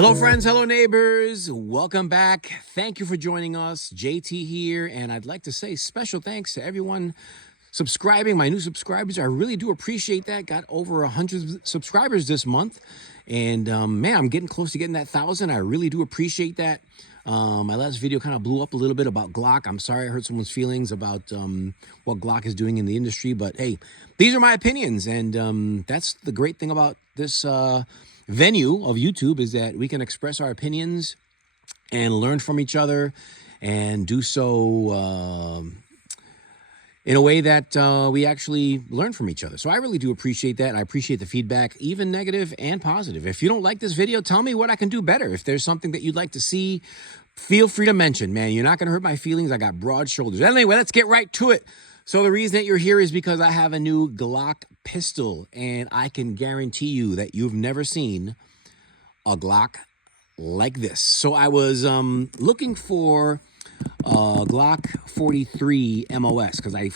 Hello friends, hello neighbors, welcome back. Thank you for joining us. JT here, and I'd like to say special thanks to everyone subscribing, my new subscribers. I really do appreciate that. Got over 100 subscribers this month, and man, I'm getting close to getting that 1,000. I really do appreciate that. My last video kind of blew up a little bit about Glock. I'm sorry I hurt someone's feelings about what Glock is doing in the industry, but hey, these are my opinions, and that's the great thing about this venue of YouTube, is that we can express our opinions and learn from each other, and do so in a way that we actually learn from each other. So I really do appreciate that. I appreciate the feedback, even negative and positive. If you don't like this video, tell me what I can do better. If there's something that you'd like to see, feel free to mention. Man, you're not going to hurt my feelings. I got broad shoulders. Anyway, let's get right to it. So the reason that you're here is because I have a new Glock pistol, and I can guarantee you that you've never seen a Glock like this. So I was looking for Glock 43 MOS, because I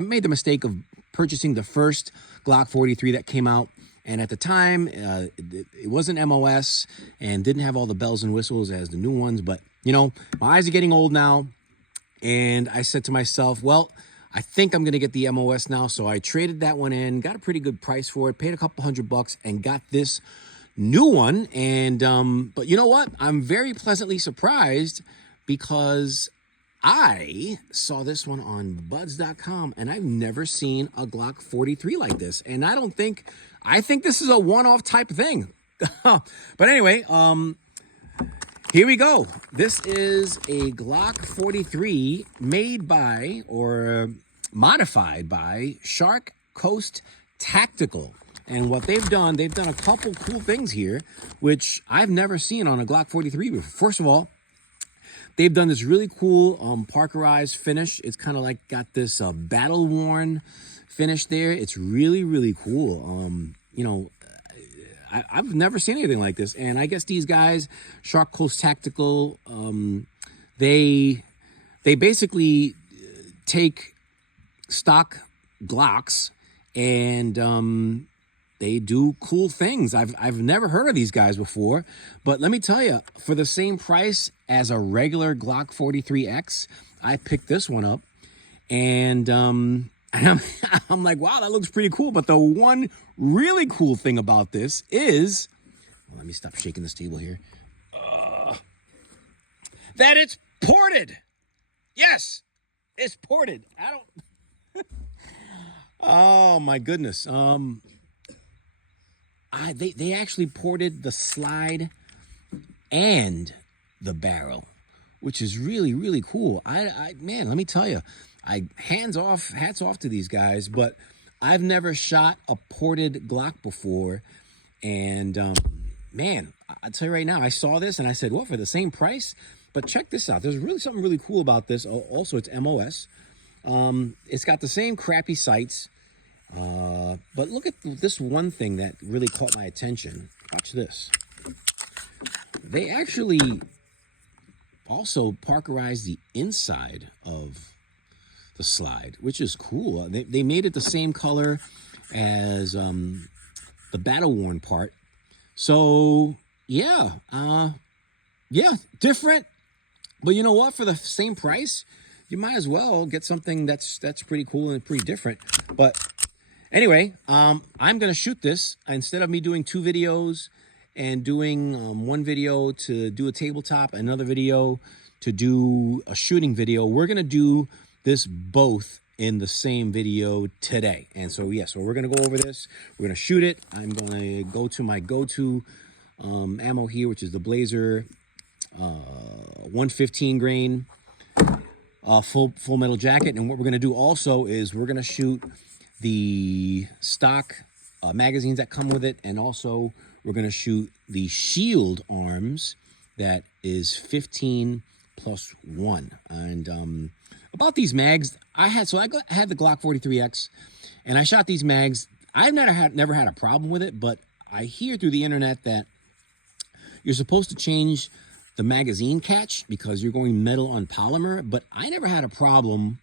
made the mistake of purchasing the first Glock 43 that came out, and at the time it wasn't MOS and didn't have all the bells and whistles as the new ones. But you know, my eyes are getting old now, and I said to myself, well, I think I'm gonna get the MOS now. So I traded that one in, got a pretty good price for it, paid a couple $100 and got this new one. And but you know what, I'm very pleasantly surprised, because I saw this one on buds.com, and I've never seen a Glock 43 like this. And I think this is a one-off type thing. But anyway, here we go. This is a Glock 43 made by, or modified by, Shark Coast Tactical. And what they've done a couple cool things here, which I've never seen on a Glock 43 before. First of all, they've done this really cool parkerized finish. It's kind of like got this battle-worn finish there. It's really, really cool. You know, I've never seen anything like this. And I guess these guys, Shark Coast Tactical, they basically take stock Glocks and they do cool things. I've never heard of these guys before, but let me tell you, for the same price as a regular Glock 43X, I picked this one up, and I'm like, wow, that looks pretty cool. But the one really cool thing about this is, well, let me stop shaking this table here, that it's ported. Yes, it's ported. Oh my goodness. They actually ported the slide and the barrel, which is really, really cool. Man, let me tell you, hats off to these guys. But I've never shot a ported Glock before, and man, I'll tell you right now, I saw this and I said, well, for the same price. But check this out. There's really something really cool about this. Also, it's MOS. It's got the same crappy sights. But look at this one thing that really caught my attention. Watch this. They actually also parkerized the inside of the slide, which is cool. They made it the same color as the battle-worn part. So yeah, different. But you know what? For the same price, you might as well get something that's pretty cool and pretty different. But anyway, I'm going to shoot this. Instead of me doing two videos and doing one video to do a tabletop, another video to do a shooting video, we're going to do this both in the same video today. And so, yeah, so we're going to go over this. We're going to shoot it. I'm going to go to my go-to ammo here, which is the Blazer 115 grain full metal jacket. And what we're going to do also is we're going to shoot the stock magazines that come with it, and also we're going to shoot the shield arms that is 15+1. And about these mags, I had the Glock 43X, and I shot these mags. I've never had a problem with it, but I hear through the internet that you're supposed to change the magazine catch because you're going metal on polymer, but I never had a problem.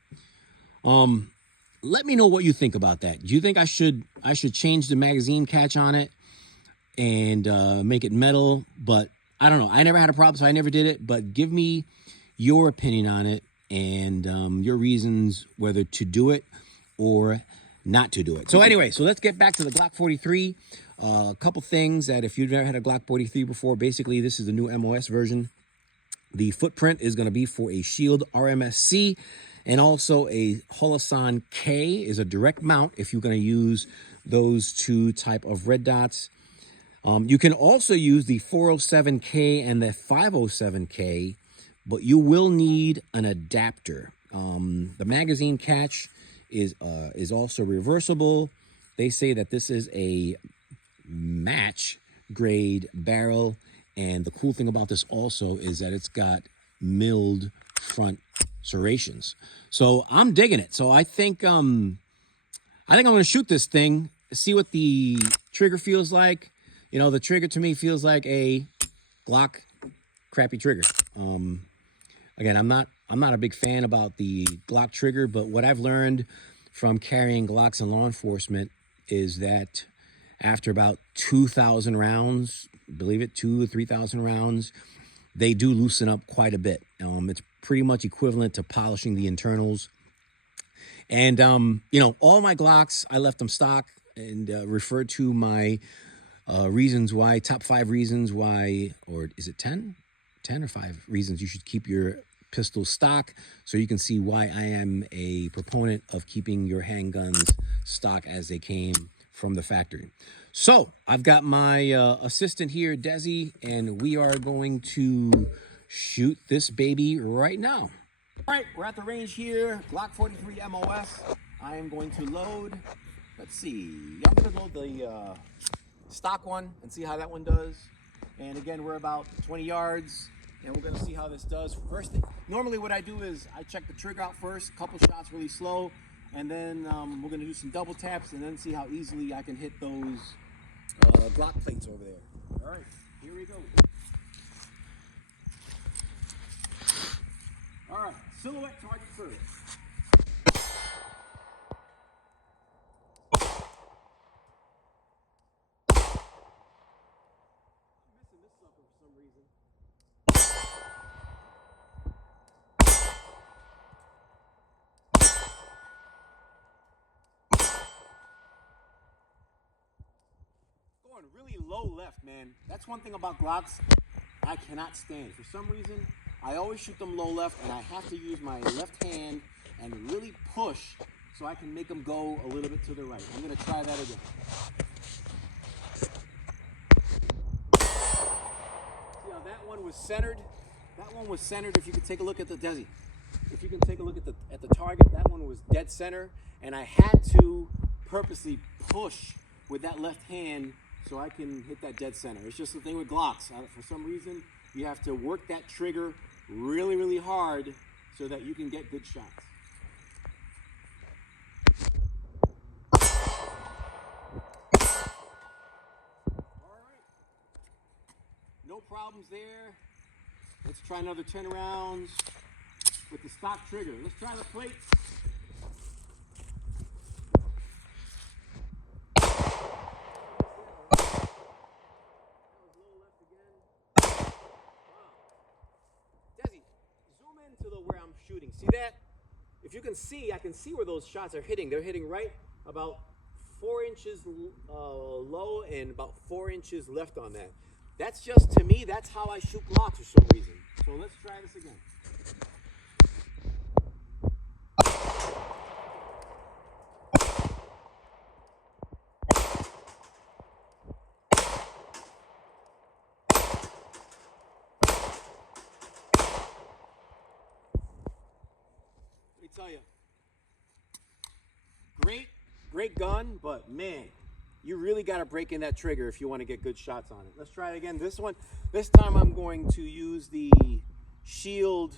Let me know what you think about that. Do you think I should change the magazine catch on it? and make it metal. But I don't know. I never had a problem, so I never did it. But give me your opinion on it and your reasons whether to do it or not to do it. So anyway, so let's get back to the Glock 43. A couple things that if you've never had a Glock 43 before, basically this is the new MOS version. The footprint is going to be for a Shield RMSC, and also a Holosan K is a direct mount if you're going to use those two type of red dots. You can also use the 407K and the 507K, but you will need an adapter. The magazine catch is also reversible. They say that this is a match grade barrel, and the cool thing about this also is that it's got milled front serrations. So I'm digging it. So I think I'm going to shoot this thing, see what the trigger feels like. You know, the trigger to me feels like a Glock crappy trigger. Again, I'm not a big fan about the Glock trigger, but what I've learned from carrying Glocks in law enforcement is that after about 2,000 rounds, believe it, 2,000 or 3,000 rounds, they do loosen up quite a bit. It's pretty much equivalent to polishing the internals. And, you know, all my Glocks, I left them stock and referred to my reasons why, top 5 reasons why, or is it 10? 10 or 5 reasons you should keep your pistol stock, so you can see why I am a proponent of keeping your handguns stock as they came from the factory. So I've got my assistant here, Desi, and we are going to shoot this baby right now. All right, we're at the range here, Glock 43 MOS. I am going to load, let's see, I'm going to load the stock one and see how that one does. And again, we're about 20 yards, and we're going to see how this does. First thing, normally what I do is I check the trigger out first, couple shots really slow, and then we're going to do some double taps and then see how easily I can hit those Glock plates over there. All right, here we go. All right, silhouette target first. I'm missing this sucker for some reason. Going really low left, man. That's one thing about Glocks I cannot stand. For some reason, I always shoot them low left, and I have to use my left hand and really push so I can make them go a little bit to the right. I'm going to try that again. See how that one was centered? That one was centered. If you could take a look at the Desi, if you can take a look at the target, that one was dead center, and I had to purposely push with that left hand so I can hit that dead center. It's just the thing with Glocks. For some reason, you have to work that trigger really, really hard so that you can get good shots. All right. No problems there. Let's try another 10 rounds with the stock trigger. Let's try the plate. Where I'm shooting. See that? If you can see, I can see where those shots are hitting. They're hitting right about 4 inches low and about 4 inches left on that. That's just, to me, that's how I shoot Glocks for some reason. So let's try this again. Tell you, great gun, but man, you really got to break in that trigger if you want to get good shots on it. Let's try it again. This time I'm going to use the Shield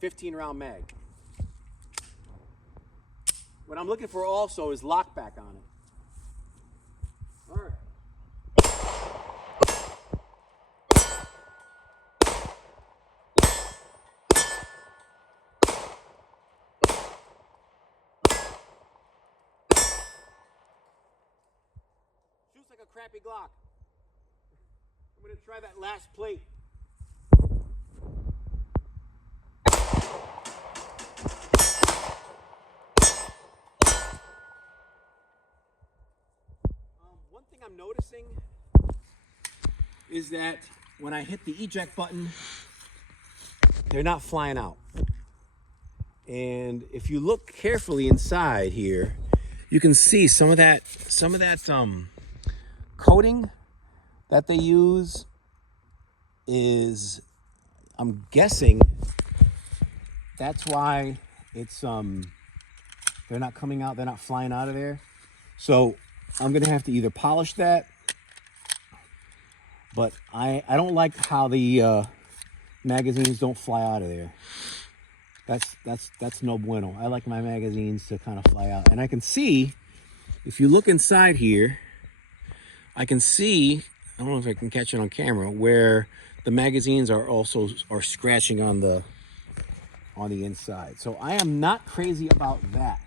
15 round mag. What I'm looking for also is lockback on it. All right. Like a crappy Glock. I'm gonna try that last plate. One thing I'm noticing is that when I hit the eject button, they're not flying out. And if you look carefully inside here, you can see some of that coating that they use is, I'm guessing that's why it's they're not coming out, they're not flying out of there. So I'm gonna have to either polish that, but I don't like how the magazines don't fly out of there. That's no bueno. I like my magazines to kind of fly out. And I can see, if you look inside here, I can see, I don't know if I can catch it on camera, where the magazines are scratching on the inside. So I am not crazy about that.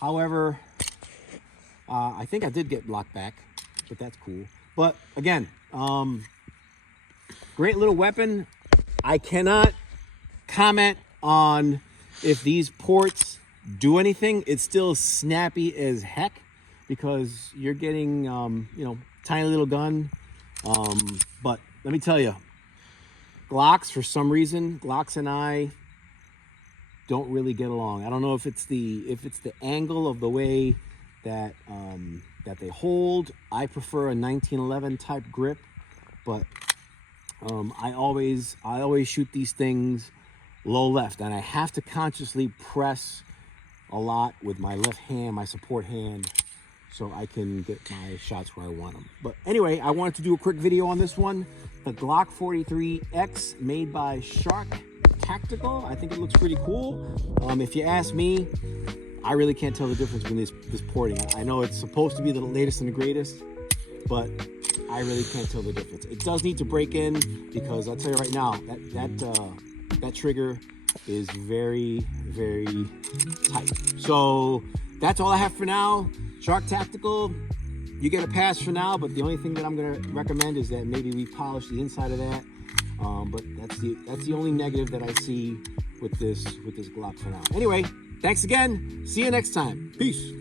However, I think I did get blocked back, but that's cool. But again, great little weapon. I cannot comment on if these ports do anything. It's still snappy as heck because you're getting, you know, tiny little gun. But let me tell you, Glocks, for some reason, Glocks and I don't really get along. I don't know if it's the angle of the way that that they hold. I prefer a 1911 type grip, but I always shoot these things low left, and I have to consciously press a lot with my left hand, my support hand, so I can get my shots where I want them. But anyway, I wanted to do a quick video on this one, the Glock 43X made by Shark Tactical. I think it looks pretty cool. If you ask me, I really can't tell the difference between this porting. I know it's supposed to be the latest and the greatest, but I really can't tell the difference. It does need to break in because I'll tell you right now, that trigger is very, very tight. So that's all I have for now. Shark Tactical, you get a pass for now, but the only thing that I'm gonna recommend is that maybe we polish the inside of that. But that's the only negative that I see with this Glock for now. Anyway, thanks again. See you next time. Peace.